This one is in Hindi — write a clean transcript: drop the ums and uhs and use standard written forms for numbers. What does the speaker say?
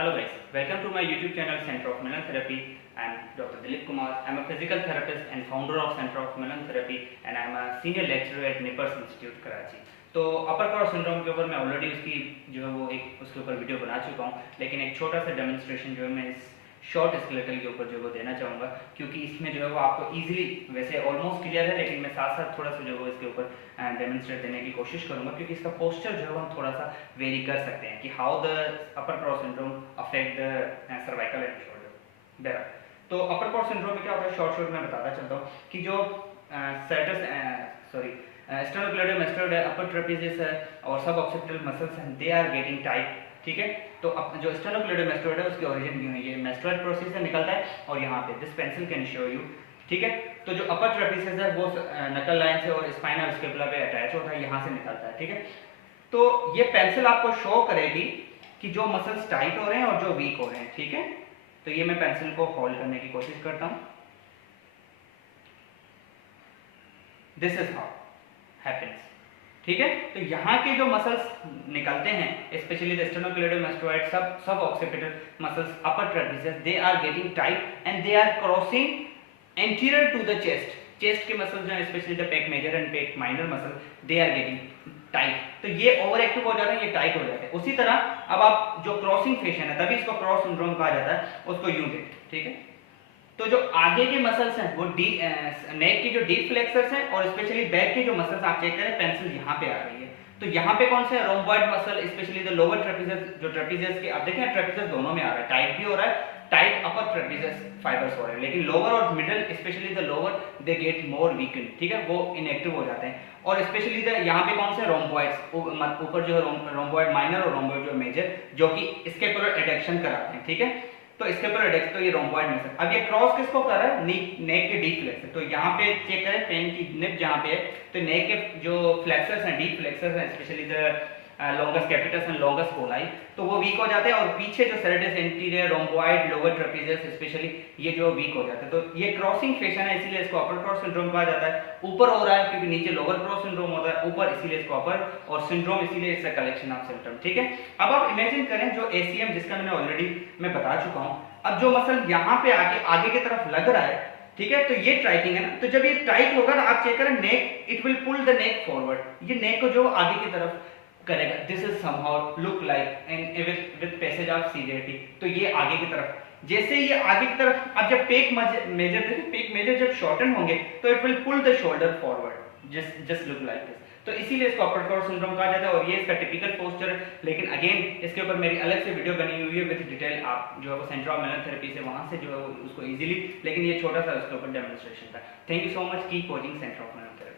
Hello guys, welcome to my YouTube channel Center of Melon Therapy. I am Dr. Dilip Kumar. I am a physical therapist and founder of Center of Melon Therapy and I am a senior lecturer at Nippers Institute Karachi. तो अपर क्रॉस सिंड्रोम के ऊपर मैं ऑलरेडी उसकी जो है वो एक उसके ऊपर वीडियो बना चुका हूँ, लेकिन एक छोटा सा डेमोन्स्ट्रेशन जो है मैं इस शॉर्ट स्केलेटल के ऊपर जो है वो देना चाहूँगा, क्योंकि इसमें जो है वो आपको इजीली वैसे ऑलमोस्ट क्लियर है, लेकिन मैं साथ साथ थोड़ा सा जो है वो इसके ऊपर डेमोन्स्ट्रेट देने की कोशिश करूँगा, क्योंकि इसका पोस्चर जो है वो हम थोड़ा सा वेरी कर सकते हैं कि how the upper cross syndrome affect the cervical and shoulder बेरा। तो अपर क्रॉस सिंड्रोम में क्या होता है, शॉर्ट में बताता चलता हूँ कि जो sternocleidomastoid upper trapezius है और सब ऑक्सिपिटल मसल्स हैं, दे आर गेटिंग टाइट। ठीक है, तो जो sternocleidomastoid है उसकी ओरिजिन क्यों है, ये mastoid प्रोसेस से निकलता है और यहाँ पे this pencil can show you. ठीक है, तो जो अपर ट्रेपेजियस है वो नकल लाइन से और स्पाइनल स्केपुला पे अटैच होता है, यहाँ से निकलता है। ठीक है, तो ये पेंसिल आपको शो करेगी कि जो मसल्स टाइट हो रहे हैं और जो वीक हो रहे हैं। ठीक है, तो ये मैं पेंसिल को होल्ड करने की कोशिश करता हूँ। This is how happens. ठीक है, तो यहाँ के जो मसल्स निकलते हैं, स्पेशली द sternocleidomastoid सब occipital muscles upper trapezius, they are getting tight and they are crossing anterior to the chest. Chest के मसल्स जो है specially the pec major and pec minor muscle, they are getting tight, तो ये ओवर एक्टिव हो जाते हैं, ये टाइट हो जाते हैं। उसी तरह अब आप जो क्रॉसिंग फेशन है, तभी इसको क्रॉस सिंड्रोम कहा जाता है, उसको यूं देखते हैं। ठीक है, तो जो आगे के मसल्स हैं वो नेक के जो डीप फ्लेक्सर्स हैं और स्पेशली बैक के जो मसल्स आप चेक करें, पेंसिल यहाँ पे आ रही है, तो यहाँ पे कौन से rhomboid muscle, specially the lower trapezius, जो ट्रेपेजियस के आप देखें ट्रेपेजियस दोनों में आ रहा है, टाइट भी हो रहा है, टाइट अपर ट्रेपेजियस फाइबर्स हो रहे हैं, लेकिन लोअर और middle specially the lower they get more weaken. ठीक है, वो इनएक्टिव हो जाते हैं। और स्पेशली द यहाँ पे कौन से रोम्बॉइड्स ऊपर जो है रोम्बॉइड माइनर और रोम्बॉइड जो मेजर, जो कि स्केपुलर एडक्शन कराते हैं। ठीक है, तो स्केपुलर एडक्शन, तो ये रोम्बॉइड में से अब ये क्रॉस किसको कर रहा है, नेक के डीप फ्लेक्सर। तो यहाँ पे चेक करें पेन की निप जहाँ पे है, तो नेक के जो फ्लेक्सर्स हैं, डीप फ्लेक्सर्स हैं, specially the longus capitis and longus coli, तो वो वीक हो जाते हैं और पीछे जो serratus anterior rhomboid lower trapezius specially ये जो वीक हो जाते हैं। तो ये क्रॉसिंग फेशन है, इसीलिए इसको अपर क्रॉस सिंड्रोम कहा जाता है। ऊपर हो रहा है क्योंकि नीचे लोअर क्रॉस सिंड्रोम होता है, ऊपर इसीलिए इसको अपर, और सिंड्रोम इसीलिए it's a collection of symptom. ठीक है, अब आप इमेजिन करें जो एसीएम जिसका मैंने ऑलरेडी मैं बता चुका हूँ, अब जो मसल यहाँ पे आगे की तरफ लग रहा है, ठीक है, तो ये टाइटिंग है ना, तो जब ये टाइट होगा ना, आप चेक करें neck, it will pull the neck forward, ये नेक को जो आगे की तरफ करेगा। This is somehow look like and with passage of seniority, तो ये आगे की तरफ, जैसे ये आगे की तरफ, अब जब पेक मेजर देखिए, पेक मेजर जब शॉर्टन होंगे तो it will pull the shoulder forward, just look like this. तो इसीलिए इसको अपर क्रॉस सिंड्रोम कहा जाता है और ये इसका टिपिकल पोस्चर है। लेकिन अगेन इसके ऊपर मेरी अलग से वीडियो बनी हुई है विद डिटेल, आप जो है वो सेंटर ऑफ मेलन थेरेपी से वहां से जो है उसको इजीली, लेकिन ये छोटा सा उसके ऊपर डेमोन्स्ट्रेशन था। Thank you so much, keep watching centre of melon therapy.